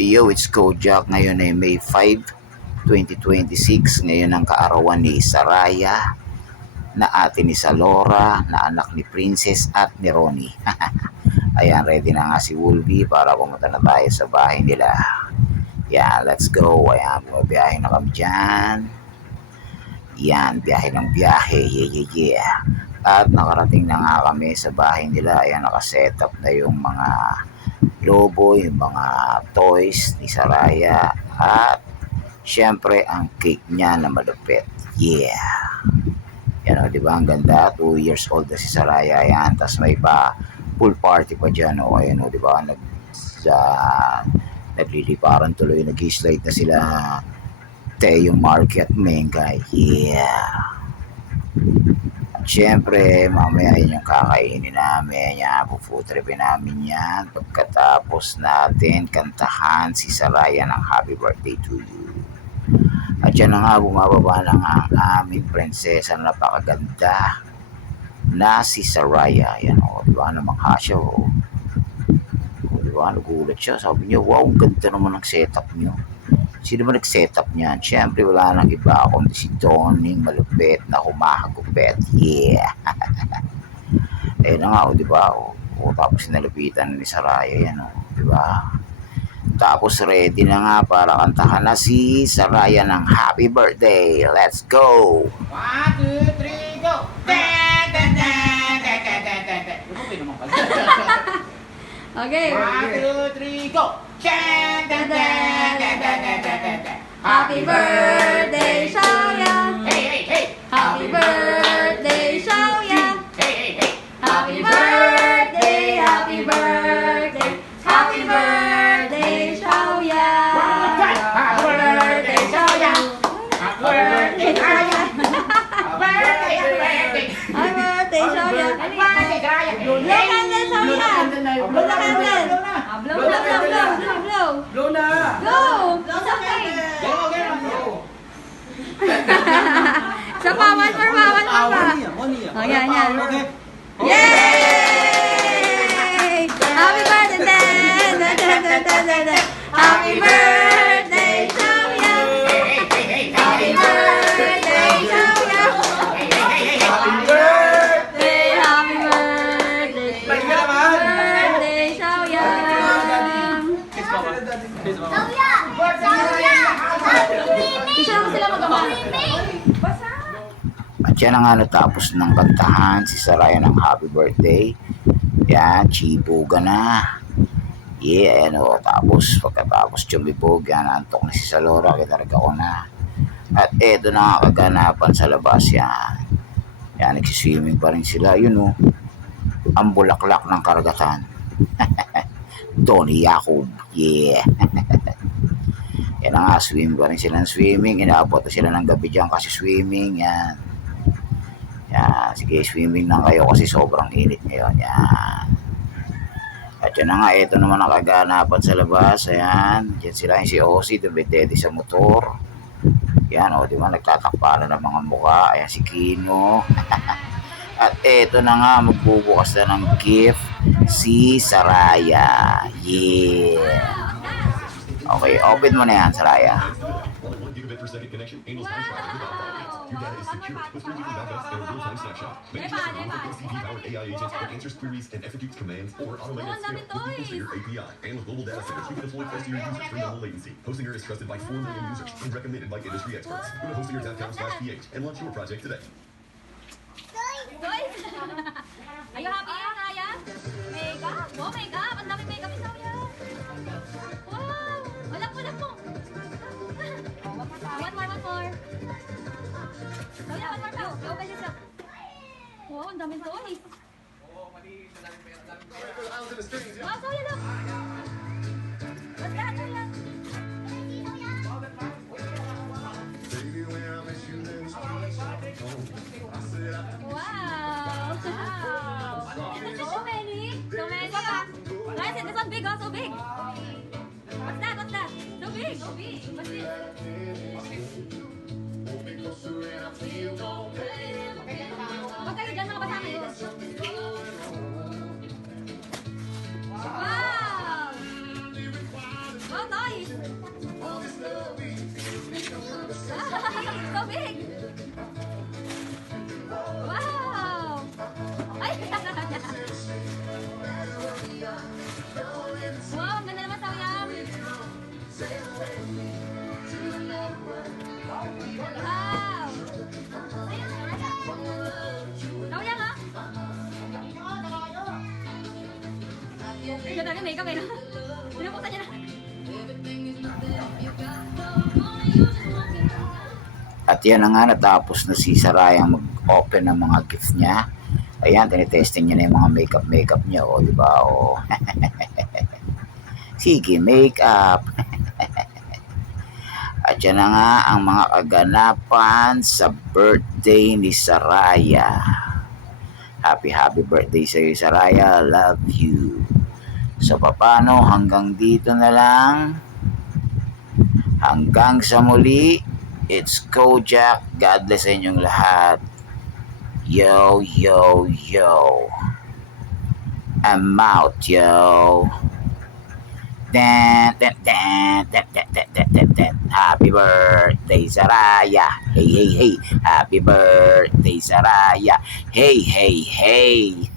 Yo, it's Kojak. Ngayon ay May 5, 2026. Ngayon ang kaarawan ni Saraya, na ate ni Salora, na anak ni Princess at ni Ronnie. Ayan, ready na nga si Wolvie para pumunta na tayo sa bahay nila. Yan, let's go. Ayan, bumabiyahe na kami dyan. Yan, biyahe ng biyahe. Yeah. At nakarating na nga kami sa bahay nila. Ayan, nakasetup na yung mga lobo, yung mga toys ni Saraya, at syempre ang cake niya na malupit. Yeah. Yan o, di ba? Ang ganda. 2 years old na si Saraya. Yan. Tapos may pa pool party pa dyan. O, ayan o, di ba? Nagliliparan tuloy. Nag-slide na sila. Teo Market Mengay. Yeah. At syempre, mamaya yun yung kakainin namin. Yan, puputripin namin yan. Pagkatapos natin kantahan si Saraya ng Happy Birthday to You. At yan na nga, bumababa na nga ang aming prinsesa na napakaganda na si Saraya. Yan o, diba? Namangha siya o. Diba? Nagulat siya. Sabi niya, wow, ang ganda naman ng setup niyo. Sino ba nag-setup niyan? Siyempre, wala nang iba kundi si Doning malupit na humahagupit. Yeah. Eh na nga, o, diba? O, tapos sinalupitan ni Saraya. Yan o, diba? Tapos ready na nga para kantahan na si Saraya ng Happy Birthday. Let's go! 1, 2, 3, go! Okay. 1, 2, 3, go! Happy birthday, Xiaoya. Hey, hey, hey! Happy birthday, Xiaoya. Hey, hey, hey! Happy birthday, happy birthday, happy birthday, Xiaoya. One more time! Happy birthday, Xiaoya! Happy birthday, Xiaoya! Happy birthday, happy birthday! Happy birthday, Xiaoya. Happy birthday, Xiaoya! Blow candle, Xiaoya. Blow the candle. Blow, blow, blow, blow, blow, blow. Blow na! Blow. Blow something. Go, go, go! Sa pa, one more pa, one more pa. Oh, yan, yan. Okay. Yay! Happy birthday! Happy birthday, Xiaoya! Hey, hey, hey, hey! Happy birthday, Xiaoya! Hey, hey, hey, hey! Happy birthday! Happy birthday! Balik ka naman! Birthday, Xiaoya! Isa lang sila magawa. At yan ang natapos ng kantahan si Saraya ng Happy Birthday. Yan, chibuga na. Yeah, ayan o. Tapos, pagkatapos chumibog, yan, antok na si Salora, kitarga ko na. At eto na nga kaganapan sa labas, yan. Yan, nagsiswimming pa rin sila, yun o. Ang bulaklak ng karagatan. Tony Jacob, yeah. Yan na nga, swim pa rin sila ng swimming. Inaabot na sila ng gabi dyan kasi swimming, yan. Yan, sige, swimming lang kayo kasi sobrang init ngayon, yan. At yun na nga, ito naman ang kaganapan sa labas. Ayan, dyan sila yung si Ozzy, dumidede sa motor. Yan, o, di ba, nagtatakpa na ng mga mukha. Ayan, si Kino. At ito na nga, magbubukas na ng gift si Saraya. Yeah. Okay, open mo na yan, Saraya. 1 gigabit per second connection, Angel's time travel without quality. Your data is secure with 3 GB backups and a real-time snapshot. Manage your CV-powered AI agent that answers queries and executes commands or automated scale with the Configure API. And with global data centers, you can deploy close to your users for minimal latency. Hostinger is trusted by 4 million users and recommended by industry experts. Go to hostinger.com/ph and launch your project today. Are you happy, Naya? Makeup? Oh, makeup! Ang daming makeup ni Xiaoya! Wow! Wala po, wala po! One more. Xiaoya, one more pa! Open this up! Wow, ang daming toys! Wow, Xiaoya, look! What's that, Xiaoya? Wow! So many! So many! Guys, this one big, oh, so big! What's that? So big! What's this? Huwag kayo dyan, mga kasama yun. Wow! yung makeup eh, no? Pinupuksan niya na. At yan na nga, natapos na si Sarayang mag-open ng mga gift niya. Ayan, tinitesting niya na yung mga makeup niya, o, di ba? O. Sige, makeup. At yan na nga ang mga kaganapan sa birthday ni Saraya. Happy birthday sa iyo, Saraya. Love you. So, paano? Hanggang dito na lang. Hanggang sa muli. It's Kojak. God bless sa inyong lahat. Yo, yo, yo. I'm out, yo. Dan, dan, dan, dan, dan, dan, dan, dan, dan. Happy birthday, Saraya. Hey, hey, hey. Happy birthday, Saraya. Hey, hey, hey.